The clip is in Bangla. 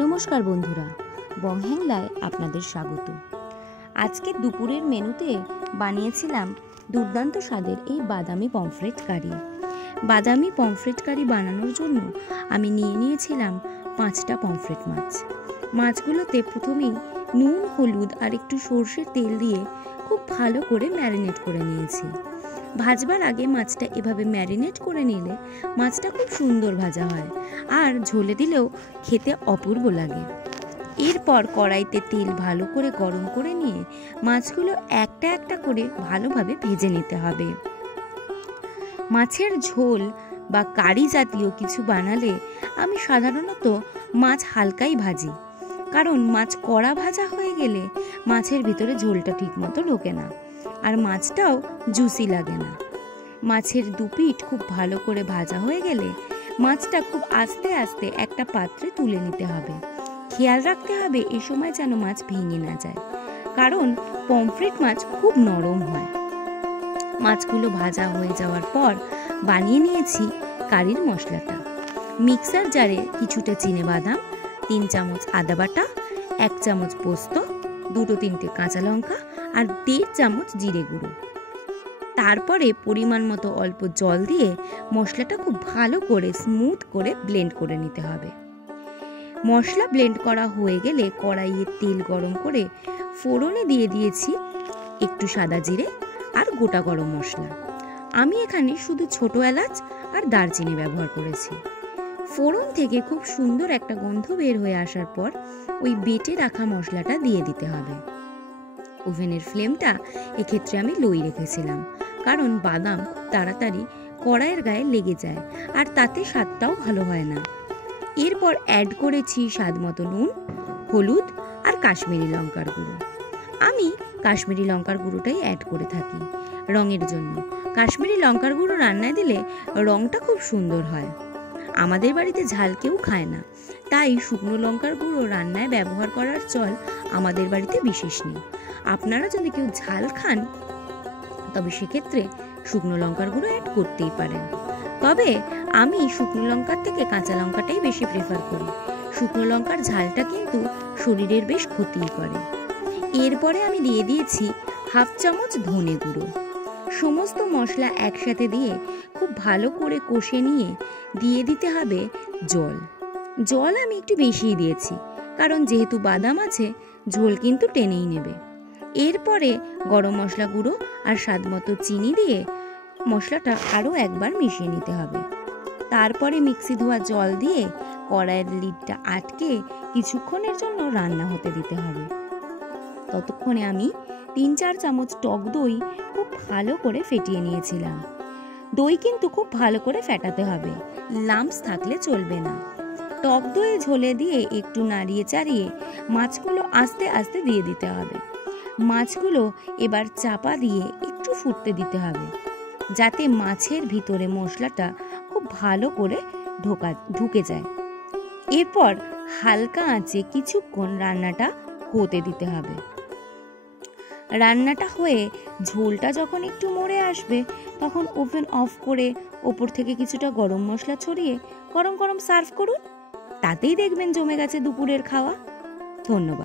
নমস্কার বন্ধুরা, বংহ্যাংলায় আপনাদের স্বাগত। আজকে দুপুরের মেনুতে বানিয়েছিলাম দুর্দান্ত স্বাদের এই বাদামি পমফ্রেট কারি। বাদামি পমফ্রেট কারি বানানোর জন্য আমি নিয়েছিলাম 5টা পমফ্রেট মাছ। মাছগুলোতে প্রথমেই নুন, হলুদ আর একটু সর্ষের তেল দিয়ে খুব ভালো করে ম্যারিনেট করে নিয়েছি। ভাজবার আগে মাছটা এভাবে ম্যারিনেট করে নিলে মাছটা খুব সুন্দর ভাজা হয় আর ঝোলে দিলেও খেতে অপূর্ব লাগে। এরপর কড়াইতে তেল ভালো করে গরম করে নিয়ে মাছগুলো একটা একটা করে ভালোভাবে ভেজে নিতে হবে। মাছের ঝোল বা কারি জাতীয় কিছু বানালে আমি সাধারণত মাছ হালকাই ভাজি, কারণ মাছ কড়া ভাজা হয়ে গেলে মাছের ভিতরে ঝোলটা ঠিকমতো ঢোকে না আর মাছটাও জুসি লাগে না। মাছের দুপিঠ খুব ভালো করে ভাজা হয়ে গেলে মাছটা খুব আস্তে আস্তে একটা পাত্রে তুলে নিতে হবে। খেয়াল রাখতে হবে এ সময় যেন মাছ ভেঙে না যায়, কারণ পমফ্রেট মাছ খুব নরম হয়। মাছগুলো ভাজা হয়ে যাওয়ার পর বানিয়ে নিয়েছি কারির মশলাটা। মিক্সার জারে কিছুটা চিনেবাদাম, 3 চামচ আদা বাটা, 1 চামচ পোস্ত, 2-3টে কাঁচা লঙ্কা আর 1.5 চামচ জিরে গুঁড়ো। তারপরে পরিমাণ মতো অল্প জল দিয়ে মশলাটা খুব ভালো করে স্মুথ করে ব্লেন্ড করে নিতে হবে। মশলা ব্লেন্ড করা হয়ে গেলে কড়াইয়ে তেল গরম করে ফোড়নে দিয়ে দিয়েছি একটু সাদা জিরে আর গোটা গরম মশলা। আমি এখানে শুধু ছোট এলাচ আর দারচিনি ব্যবহার করেছি। ফোড়ন থেকে খুব সুন্দর একটা গন্ধ বের হয়ে আসার পর ওই বেটে রাখা মশলাটা দিয়ে দিতে হবে। ওভেনের ফ্লেমটা এক্ষেত্রে আমি লোই রেখেছিলাম, কারণ বাদাম তাড়াতাড়ি কড়াইয়ের গায়ে লেগে যায় আর তাতে স্বাদটাও ভালো হয় না। এরপর অ্যাড করেছি স্বাদ মতো নুন, হলুদ আর কাশ্মীরি লঙ্কার গুঁড়ো। আমি কাশ্মীরি লঙ্কার গুঁড়োটাই অ্যাড করে থাকি রঙের জন্য। কাশ্মীরি লঙ্কার গুঁড়ো রান্নায় দিলে রঙটা খুব সুন্দর হয়। আমাদের বাড়িতে ঝাল কেউ খায় না, তাই শুকনো লঙ্কার গুঁড়ো রান্নায় ব্যবহার করার চল আমাদের বাড়িতে বিশেষ নেই। আপনারা যদি কেউ ঝাল খান তবে সেক্ষেত্রে শুকনো লঙ্কার গুঁড়ো অ্যাড করতেই পারেন। তবে আমি শুকনো লঙ্কার থেকে কাঁচা লঙ্কাটাই বেশি প্রেফার করি। শুকনো লঙ্কার ঝালটা কিন্তু শরীরের বেশ ক্ষতিই করে। এরপরে আমি দিয়ে দিয়েছি 1/2 চামচ ধনে গুঁড়ো। সমস্ত মশলা একসাথে দিয়ে খুব ভালো করে কষে নিয়ে দিয়ে দিতে হবে জল। জল আমি একটু বেশিই দিয়েছি, কারণ যেহেতু বাদাম আছে ঝোল কিন্তু টেনেই নেবে। এরপরে গরম মশলা গুঁড়ো আর স্বাদ মতো চিনি দিয়ে মশলাটা আরও একবার মিশিয়ে নিতে হবে। তারপরে মিক্সি ধোয়া জল দিয়ে কড়াইয়ের লিডটা আটকে কিছুক্ষণের জন্য রান্না হতে দিতে হবে। ততক্ষণে আমি 3-4 চামচ টক দই খুব ভালো করে ফেটিয়ে নিয়েছিলাম। দই কিন্তু খুব ভালো করে ফেটাতে হবে, লাম্পস থাকলে চলবে না। টক দই ঝোলে দিয়ে একটু নাড়িয়ে চাড়িয়ে মাছগুলো আস্তে আস্তে দিয়ে দিতে হবে। মাছগুলো এবার চাপা দিয়ে একটু ফুটতে দিতে হবে, যাতে মাছের ভিতরে মশলাটা খুব ভালো করে ঢুকে যায়। এরপর হালকা আঁচে কিছুক্ষণ রান্নাটা হতে দিতে হবে। রান্নাটা হয়ে ঝোলটা যখন একটু মরে আসবে তখন ওভেন অফ করে ওপর থেকে কিছুটা গরম মশলা ছড়িয়ে গরম গরম সার্ভ করুন। তাতেই দেখবেন জমে গেছে দুপুরের খাওয়া। ধন্যবাদ।